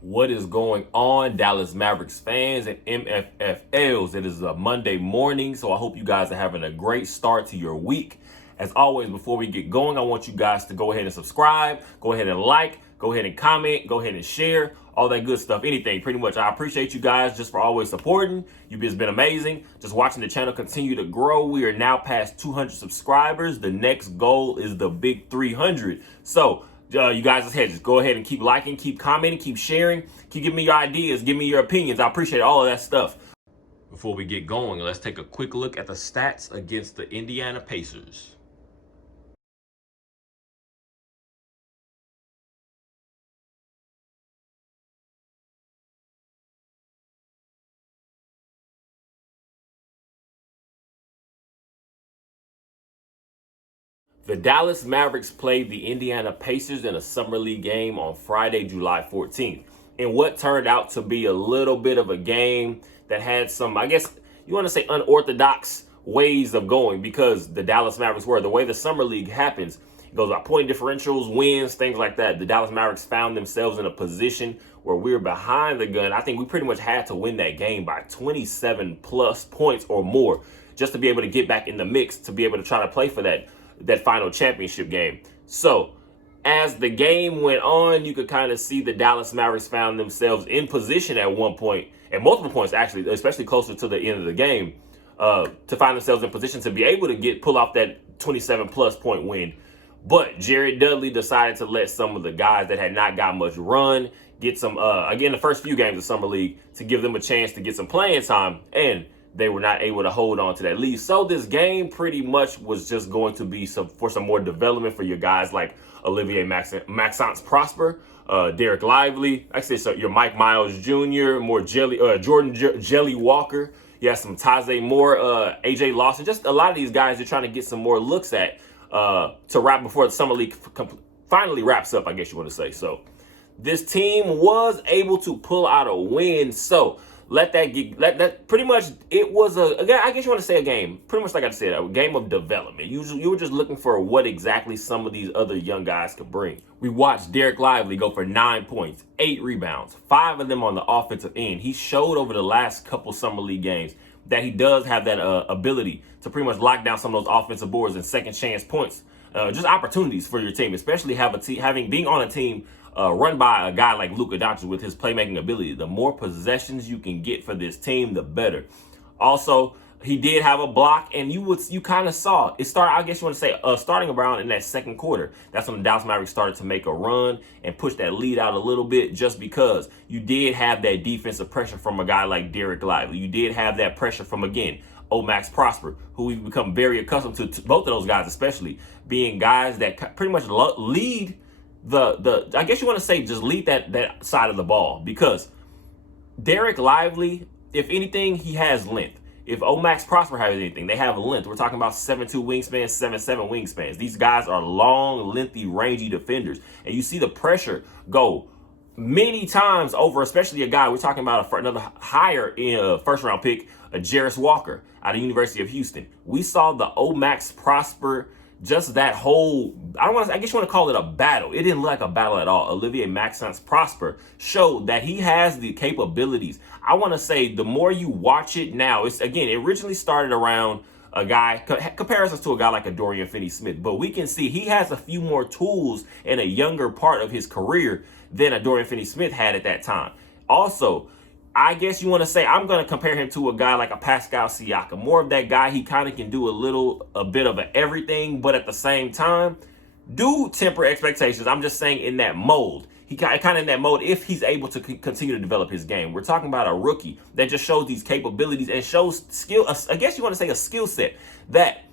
What is going on, Dallas Mavericks fans and MFFLs? It is a Monday morning, so I hope you guys are having a great start to your week. As always, before we get going, I want you guys to go ahead and subscribe, go ahead and like, go ahead and comment, go ahead and share, all that good stuff, anything, pretty much. I appreciate you guys just for always supporting. You've just been amazing. Just watching the channel continue to grow. We are now past 200 subscribers. The next goal is the big 300. So, you guys just go ahead and keep liking, keep commenting, keep sharing, keep giving me your ideas, give me your opinions. I appreciate all of that stuff. Before we get going, let's take a quick look at the stats against the Indiana Pacers. The Dallas Mavericks played the Indiana Pacers in a Summer League game on Friday, July 14th, in what turned out to be a little bit of a game that had some, I guess you want to say, unorthodox ways of going, because the Dallas Mavericks were, the way the Summer League happens, it goes by point differentials, wins, things like that. The Dallas Mavericks found themselves in a position where we were behind the gun. I think we pretty much had to win that game by 27 plus points or more just to be able to get back in the mix, to be able to try to play for that final championship game. So as the game went on, you could kind of see the Dallas Mavericks found themselves in position at one point, at multiple points actually, especially closer to the end of the game, to find themselves in position to be able to pull off that 27 plus point win. But Jared Dudley decided to let some of the guys that had not got much run get some, again, the first few games of Summer League, to give them a chance to get some playing time, and they were not able to hold on to that lead. So this game pretty much was just going to be for some more development for your guys like Olivier Maxence Prosper, Derek Lively, actually, so your Mike Miles Jr., Jordan Jelly Walker. You have some Taze Moore, AJ Lawson. Just a lot of these guys you're trying to get some more looks at to wrap before the Summer League finally wraps up, I guess you want to say. So this team was able to pull out a win. So let that pretty much, it was I guess you want to say a game, pretty much like I said, a game of development. You were just looking for what exactly some of these other young guys could bring. We watched Derek Lively go for 9 points, 8 rebounds, 5 of them on the offensive end. He showed over the last couple Summer League games that he does have that ability to pretty much lock down some of those offensive boards and second chance points, just opportunities for your team, especially being on a team run by a guy like Luka Doncic with his playmaking ability. The more possessions you can get for this team, the better. Also, he did have a block, and you kind of saw it started, I guess you want to say, starting around in that second quarter. That's when the Dallas Mavericks started to make a run and push that lead out a little bit, just because you did have that defensive pressure from a guy like Derek Lively. You did have that pressure from, again, Max Prosper, who we've become very accustomed to both of those guys, especially being guys that pretty much lead I guess you want to say, just lead that side of the ball, because Derek Lively, if anything, he has length. If Max Prosper has anything, they have length. We're talking about 7'2" wingspans, 7'7" wingspans. These guys are long, lengthy, rangy defenders. And you see the pressure go many times over, especially a guy, we're talking about another higher first round pick, a Jarris Walker out of University of Houston. We saw the Max Prosper, just that whole, I guess you want to call it a battle. It didn't look like a battle at all. Olivier Maxence Prosper showed that he has the capabilities. I want to say, the more you watch it now, it originally started around a guy, comparisons to a guy like a Dorian Finney-Smith, but we can see he has a few more tools in a younger part of his career than a Dorian Finney-Smith had at that time. Also, I guess you want to say, I'm going to compare him to a guy like a Pascal Siakam. More of that guy, he kind of can do a bit of everything, but at the same time, do temper expectations. I'm just saying, in that mold. He kind of in that mode if he's able to continue to develop his game. We're talking about a rookie that just shows these capabilities and shows skill. I guess you want to say a skill set that,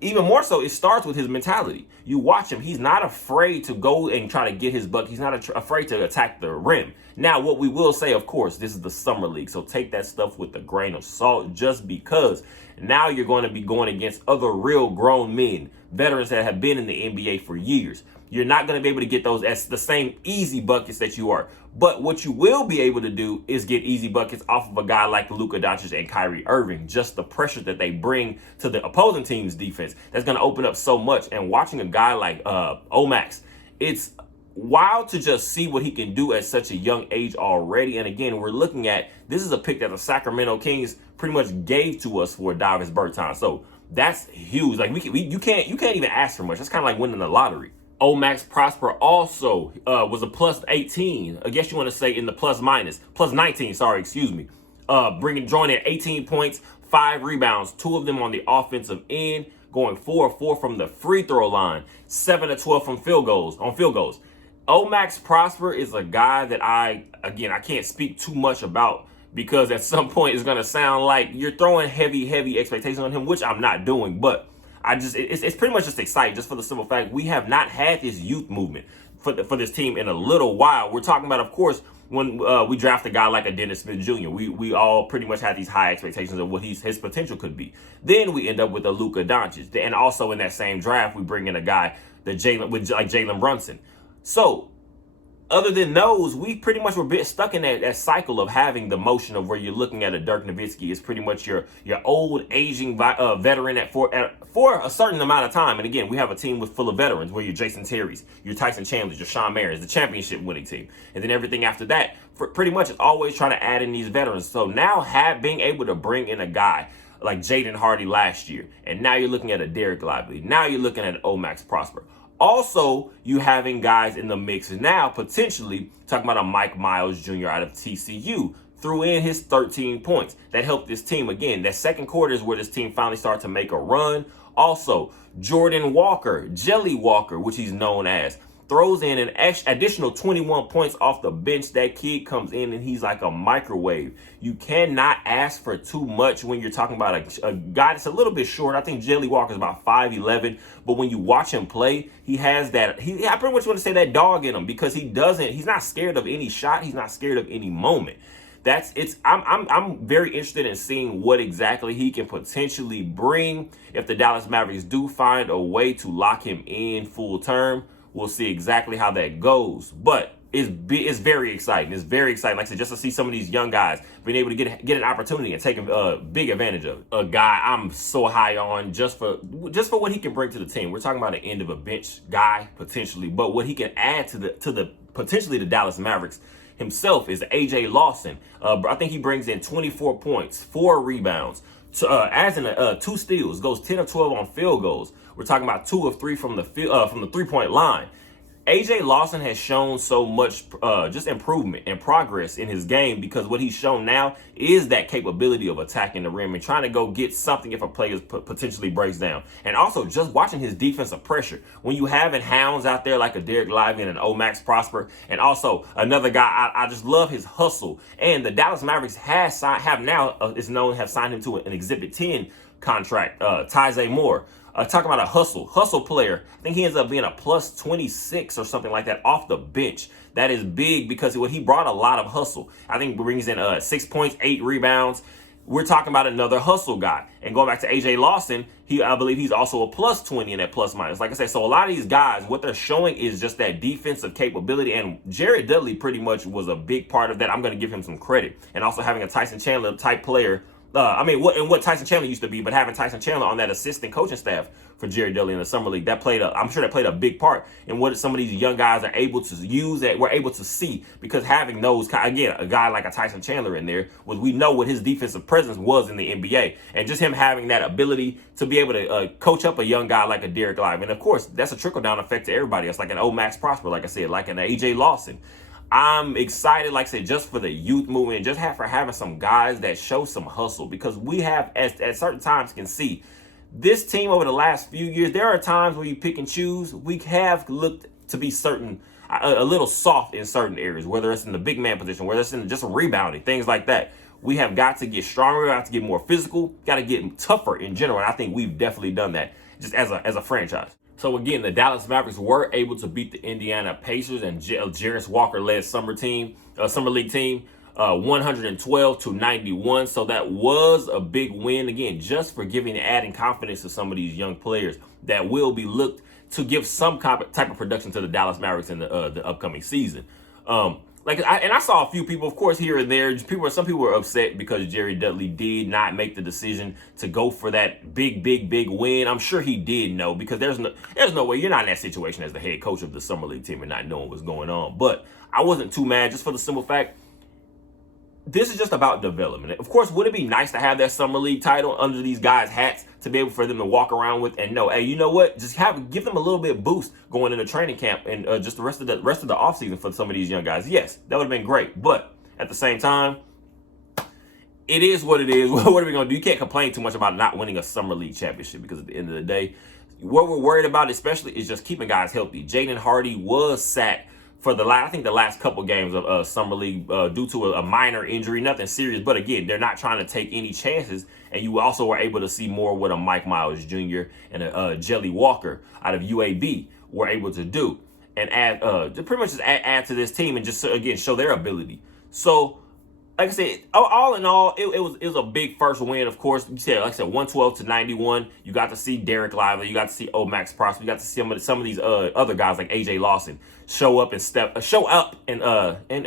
even more so, it starts with his mentality. You watch him. He's not afraid to go and try to get his buck. He's not afraid to attack the rim. Now, what we will say, of course, this is the Summer League, so take that stuff with a grain of salt, just because now you're going to be going against other real grown men veterans that have been in the NBA for years. You're not going to be able to get those as the same easy buckets that you are. But what you will be able to do is get easy buckets off of a guy like Luka Doncic and Kyrie Irving. Just the pressure that they bring to the opposing team's defense, that's going to open up so much. And watching a guy like Omax, it's wild to just see what he can do at such a young age already. And again, we're looking at, this is a pick that the Sacramento Kings pretty much gave to us for Davis Bertans. So that's huge. Like you can't even ask for much. That's kind of like winning the lottery. Max Prosper also was a plus 18. I guess you want to say in the plus 19. Sorry, excuse me. Joining 18 points, 5 rebounds, 2 of them on the offensive end, going 4-4 from the free throw line, 7-12 from field goals. Max Prosper is a guy that I can't speak too much about, because at some point it's going to sound like you're throwing heavy expectations on him, which I'm not doing. But it's pretty much just exciting, just for the simple fact we have not had this youth movement for this team in a little while. We're talking about, of course, when we draft a guy like a Dennis Smith Jr., we all pretty much had these high expectations of what his potential could be. Then we end up with a Luka Doncic, and also in that same draft we bring in a guy like Jalen Brunson. So other than those, we pretty much were a bit stuck in that cycle of having the motion of where you're looking at a Dirk Nowitzki is pretty much your old aging veteran for a certain amount of time. And again, we have a team full of veterans where your Jason Terry's, your Tyson Chandler's, your Sean Marion's, the championship winning team. And then everything after that, pretty much is always trying to add in these veterans. So now being able to bring in a guy like Jaden Hardy last year, and now you're looking at a Derek Lively, now you're looking at an Max Prosper. Also, you having guys in the mix now, potentially talking about a Mike Miles Jr. out of TCU, threw in his 13 points. That helped this team. Again, that second quarter is where this team finally started to make a run. Also, Jordan Walker, Jelly Walker, which he's known as, throws in an additional 21 points off the bench. That kid comes in and he's like a microwave. You cannot ask for too much when you're talking about a guy that's a little bit short. I think Jelly Walker is about 5'11", but when you watch him play, he has that, I pretty much want to say that dog in him, because he's not scared of any shot. He's not scared of any moment. I'm very interested in seeing what exactly he can potentially bring if the Dallas Mavericks do find a way to lock him in full term. We'll see exactly how that goes, but it's very exciting. It's very exciting. Like I said, just to see some of these young guys being able to get an opportunity and take a big advantage of it. A guy I'm so high on just for what he can bring to the team. We're talking about an end of a bench guy potentially, but what he can add to the potentially the Dallas Mavericks himself is AJ Lawson. I think he brings in 24 points, 4 rebounds, as in 2 steals, goes 10 of 12 on field goals. We're talking about 2 of 3 from the 3-point line. AJ Lawson has shown so much just improvement and progress in his game, because what he's shown now is that capability of attacking the rim and trying to go get something if a player potentially breaks down. And also just watching his defensive pressure. When you having hounds out there like a Derek Lively and an Max Prosper, and also another guy, I just love his hustle. And the Dallas Mavericks have signed him to an Exhibit 10 contract, Tyze Moore. Talking about a hustle player. I think he ends up being a plus 26 or something like that off the bench. That is big, because he brought a lot of hustle. I think brings in 6 points, 8 rebounds. We're talking about another hustle guy. And going back to AJ Lawson, I believe he's also a plus 20 in that plus minus. Like I said, so a lot of these guys, what they're showing is just that defensive capability. And Jared Dudley pretty much was a big part of that. I'm going to give him some credit. And also having a Tyson Chandler type player. What Tyson Chandler used to be, but having Tyson Chandler on that assistant coaching staff for Jerry Dudley in the summer league, I'm sure that played a big part in what some of these young guys are able to use, that we're able to see, because having those, again, a guy like a Tyson Chandler in there, we know what his defensive presence was in the NBA, and just him having that ability to be able to coach up a young guy like a Derek Lively. And of course, that's a trickle down effect to everybody else, like an Max Prosper, like I said, like an AJ Lawson. I'm excited, like I said, just for the youth movement, just for having some guys that show some hustle, because we have at certain times can see this team over the last few years. There are times where you pick and choose. We have looked to be a little soft in certain areas, whether it's in the big man position, whether it's in just rebounding, things like that. We have got to get stronger, we have to get more physical, got to get tougher in general. And I think we've definitely done that just as a franchise. So again, the Dallas Mavericks were able to beat the Indiana Pacers and Jarris Walker-led summer league team. 112-91. So that was a big win, again, just for adding confidence to some of these young players that will be looked to give some type of production to the Dallas Mavericks in the upcoming season. I saw a few people, of course, here and there. Some people were upset because Jerry Dudley did not make the decision to go for that big win. I'm sure he did know, because there's no way you're not in that situation as the head coach of the summer league team and not knowing what's going on. But I wasn't too mad, just for the simple fact, this is just about development. Of course, would it be nice to have that summer league title under these guys' hats to be able for them to walk around with and know, hey, you know what? Just give them a little bit of boost going into training camp and just the rest of the offseason for some of these young guys. Yes, that would have been great. But at the same time, it is what it is. What are we going to do? You can't complain too much about not winning a summer league championship, because at the end of the day, what we're worried about especially is just keeping guys healthy. Jaden Hardy was sat for the last couple games of summer league due to a minor injury, nothing serious. But again, they're not trying to take any chances. And you also were able to see more what a Mike Miles Jr. and a Jelly Walker out of UAB were able to do, and pretty much just add to this team and just again show their ability. So, like I said, all in all, it was a big first win. Of course, you said, like I said, 112-91. You got to see Derek Lively. You got to see Max Prosper. You got to see some of these other guys like AJ Lawson show up and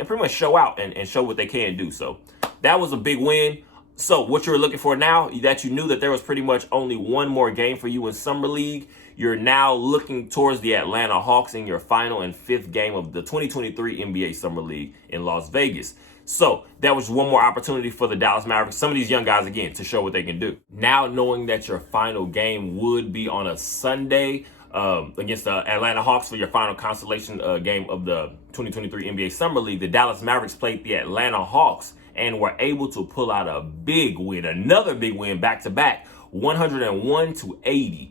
pretty much show out and show what they can do. So that was a big win. So what you're looking for now, that you knew that there was pretty much only one more game for you in Summer League, you're now looking towards the Atlanta Hawks in your final and fifth game of the 2023 NBA Summer League in Las Vegas. So that was one more opportunity for the Dallas Mavericks, some of these young guys, again, to show what they can do. Now knowing that your final game would be on a Sunday against the Atlanta Hawks for your final consolation game of the 2023 NBA Summer League, the Dallas Mavericks played the Atlanta Hawks and were able to pull out a big win, another big win back-to-back, 101-80.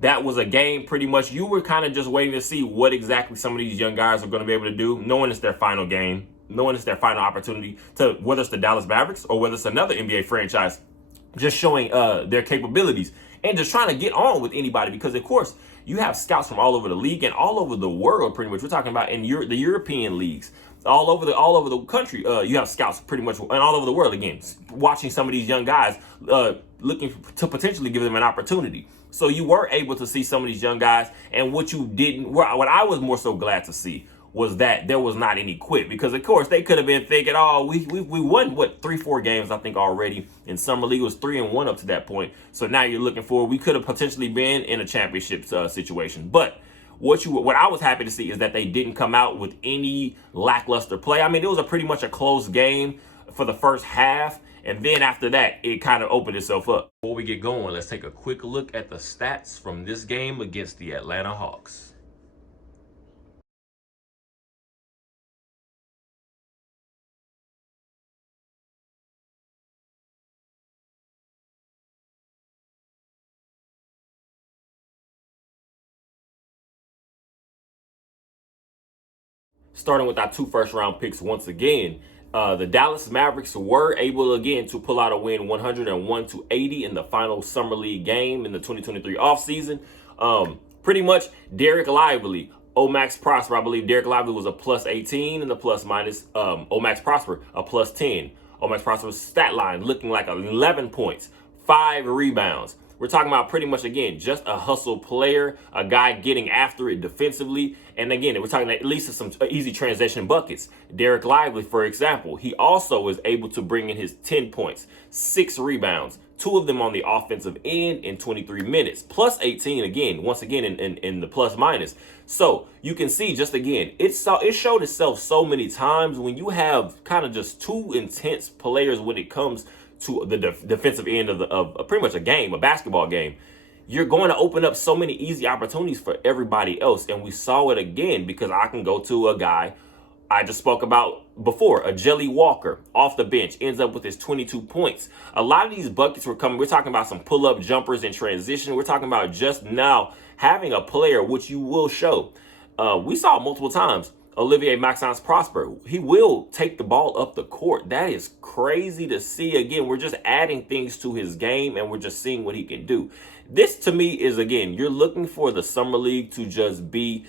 That was a game pretty much you were kind of just waiting to see what exactly some of these young guys are going to be able to do, knowing it's their final game, knowing it's their final opportunity to, whether it's the Dallas Mavericks or whether it's another NBA franchise, just showing their capabilities and just trying to get on with anybody, because of course you have scouts from all over the league and all over the world. Pretty much, we're talking about in the European leagues, all over the country. You have scouts pretty much, and all over the world, again, watching some of these young guys, looking to potentially give them an opportunity. So you were able to see some of these young guys, and what I was more so glad to see was that there was not any quit, because of course they could have been thinking, oh, we won 3-4 games I think already in Summer League. It was 3-1 up to that point. So now you're looking for, we could have potentially been in a championship situation. But what I was happy to see is that they didn't come out with any lackluster play. I mean, it was pretty much a close game for the first half, and then after that, it kind of opened itself up. Before we get going, let's take a quick look at the stats from this game against the Atlanta Hawks. Starting with our 2 first-round picks once again, the Dallas Mavericks were able again to pull out a win, 101-80 in the final Summer League game in the 2023 offseason. Pretty much Derek Lively, Max Prosper, I believe Derek Lively was a +18 in the plus minus. Max Prosper a +10. Max Prosper's stat line looking like 11 points, 5 rebounds. We're talking about pretty much, again, just a hustle player, a guy getting after it defensively. And again, we're talking at least some easy transition buckets. Derek Lively, for example, he also is able to bring in his 10 points, 6 rebounds, 2 of them on the offensive end in 23 minutes, +18 again, once again in the plus minus. So you can see, just again, it showed itself so many times when you have kind of just 2 intense players when it comes to the defensive end of pretty much a game, a basketball game. You're going to open up so many easy opportunities for everybody else. And we saw it again, because I can go to a guy I just spoke about before, a Jelly Walker off the bench, ends up with his 22 points. A lot of these buckets were coming. We're talking about some pull-up jumpers in transition. We're talking about just now having a player, which you will show. We saw multiple times. Olivier Maxence Prosper, he will take the ball up the court. That is crazy to see. Again, we're just adding things to his game, and we're just seeing what he can do. This, to me, is, again, you're looking for the Summer League to just be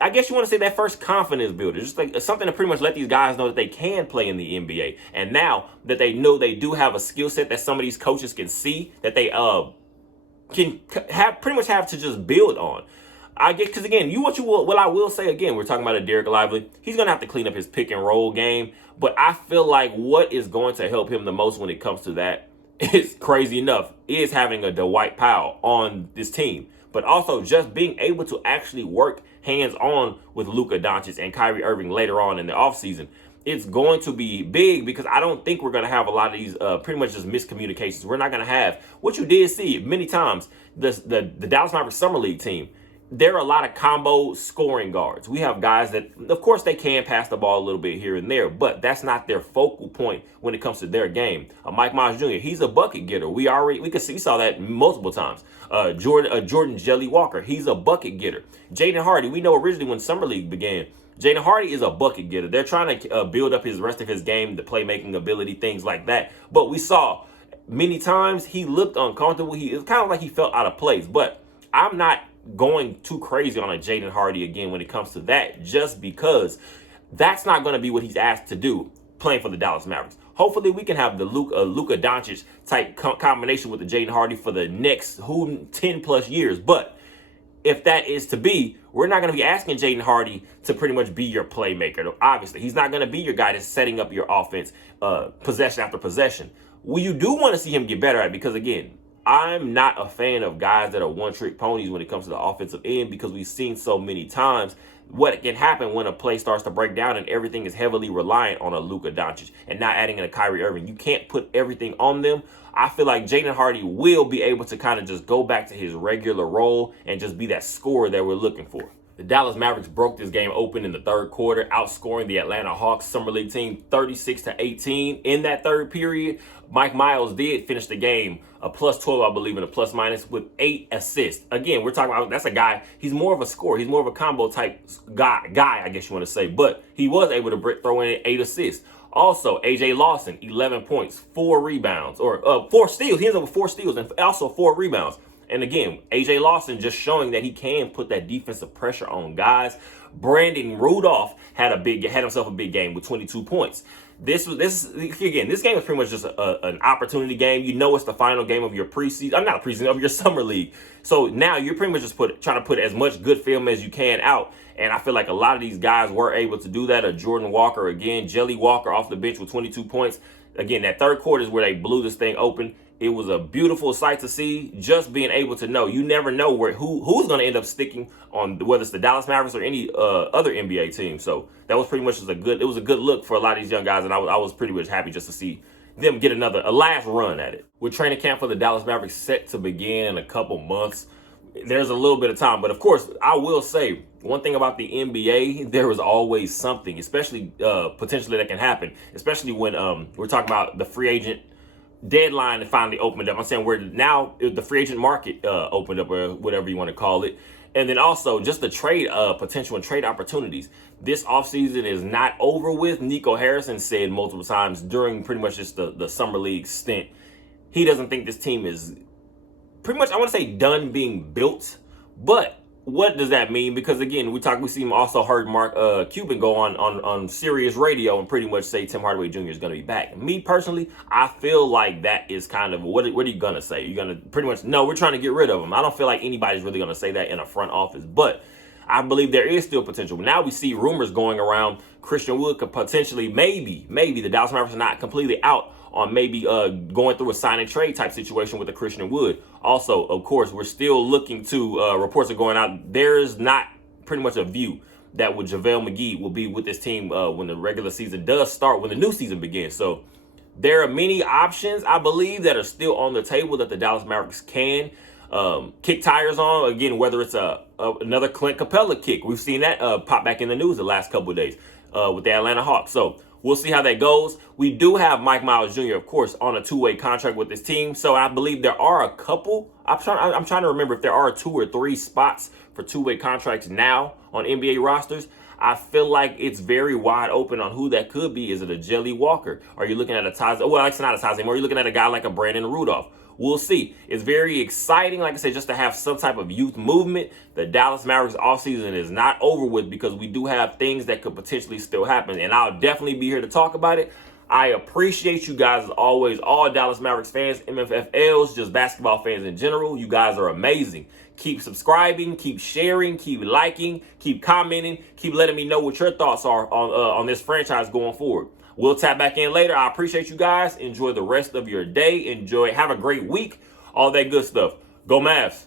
I guess you want to say that first confidence builder, just like something to pretty much let these guys know that they can play in the NBA. And now that they know they do have a skill set that some of these coaches can see that they can have pretty much have to just build on. I get, because again, what I will say again, we're talking about a Derek Lively. He's gonna have to clean up his pick and roll game, but I feel like what is going to help him the most when it comes to that is, crazy enough, is having a Dwight Powell on this team, but also just being able to actually work hands on with Luka Doncic and Kyrie Irving later on in the offseason. It's going to be big because I don't think we're going to have a lot of these pretty much just miscommunications. We're not going to have what you did see many times, the Dallas Mavericks Summer League team. There are a lot of combo scoring guards. We have guys that, of course, they can pass the ball a little bit here and there, but that's not their focal point when it comes to their game. Mike Miles Jr., he's a bucket getter. We saw that multiple times. Jordan Jelly Walker, he's a bucket getter. Jaden Hardy, we know originally when Summer League began, Jaden Hardy is a bucket getter. They're trying to build up his rest of his game, the playmaking ability, things like that. But we saw many times he looked uncomfortable. It's kind of like he felt out of place. But I'm not going too crazy on a Jaden Hardy again when it comes to that, just because that's not going to be what he's asked to do playing for the Dallas Mavericks. Hopefully we can have the Luka Doncic type combination with the Jaden Hardy for the next 10 plus years. But if that is to be, we're not going to be asking Jaden Hardy to pretty much be your playmaker. Obviously, he's not going to be your guy that's setting up your offense possession after possession. Well, you do want to see him get better at it because, again, I'm not a fan of guys that are one-trick ponies when it comes to the offensive end, because we've seen so many times what can happen when a play starts to break down and everything is heavily reliant on a Luka Doncic and not adding in a Kyrie Irving. You can't put everything on them. I feel like Jaden Hardy will be able to kind of just go back to his regular role and just be that scorer that we're looking for. The Dallas Mavericks broke this game open in the third quarter, outscoring the Atlanta Hawks Summer League team 36-18 in that third period. Mike Miles did finish the game a plus 12, I believe, in a plus minus with 8 assists. Again, we're talking about, that's a guy, he's more of a scorer. He's more of a combo type guy, I guess you want to say. But he was able to throw in 8 assists. Also, AJ Lawson, 11 points, 4 rebounds, or 4 steals. He ends up with 4 steals and also 4 rebounds. And again, AJ Lawson just showing that he can put that defensive pressure on guys. Brandon Rudolph had himself a big game with 22 points. This game was pretty much just an opportunity game. You know, it's the final game of your preseason. Not a preseason, of your summer league. So now you're pretty much just trying to put as much good film as you can out. And I feel like a lot of these guys were able to do that. Jordan Walker, again, Jelly Walker off the bench with 22 points. Again, that third quarter is where they blew this thing open. It was a beautiful sight to see, just being able to know. You never know who's going to end up sticking on, whether it's the Dallas Mavericks or any other NBA team. So that was pretty much just a good look for a lot of these young guys, and I was pretty much happy just to see them get a last run at it. With training camp for the Dallas Mavericks set to begin in a couple months, there's a little bit of time. But of course, I will say one thing about the NBA, there is always something, especially potentially that can happen, especially when we're talking about the free agent deadline that finally opened up. I'm saying where now the free agent market opened up, or whatever you want to call it. And then also just the trade potential and trade opportunities. This offseason is not over with. Nico Harrison said multiple times during pretty much just the summer league stint, he doesn't think this team is pretty much, I want to say, done being built. But what does that mean? Because again, we see him also heard Mark Cuban go on Sirius Radio and pretty much say Tim Hardaway Jr. is going to be back. Me personally, I feel like that is kind of, what are you going to say? You're going to pretty much, no, we're trying to get rid of him. I don't feel like anybody's really going to say that in a front office, but I believe there is still potential. Now we see rumors going around Christian Wood could potentially, maybe the Dallas Mavericks are not completely out on maybe going through a sign and trade type situation with the Christian Wood. Also, of course, we're still looking to, reports are going out, there's not pretty much a view that with JaVale McGee will be with this team when the regular season does start, when the new season begins. So there are many options, I believe, that are still on the table that the Dallas Mavericks can kick tires on. Again, whether it's another Clint Capella kick. We've seen that pop back in the news the last couple of days with the Atlanta Hawks. So we'll see how that goes. We do have Mike Miles Jr., of course, on a two-way contract with this team. So I believe there are a couple. I'm trying to remember if there are 2 or 3 spots for two-way contracts now on NBA rosters. I feel like it's very wide open on who that could be. Is it a Jelly Walker? Are you looking at a Taz? Well, it's not a Taz anymore. Are you looking at a guy like a Brandon Rudolph? We'll see. It's very exciting, like I said, just to have some type of youth movement. The Dallas Mavericks offseason is not over with because we do have things that could potentially still happen. And I'll definitely be here to talk about it. I appreciate you guys as always, all Dallas Mavericks fans, MFFLs, just basketball fans in general. You guys are amazing. Keep subscribing, keep sharing, keep liking, keep commenting, keep letting me know what your thoughts are on this franchise going forward. We'll tap back in later. I appreciate you guys. Enjoy the rest of your day. Have a great week. All that good stuff. Go Mavs.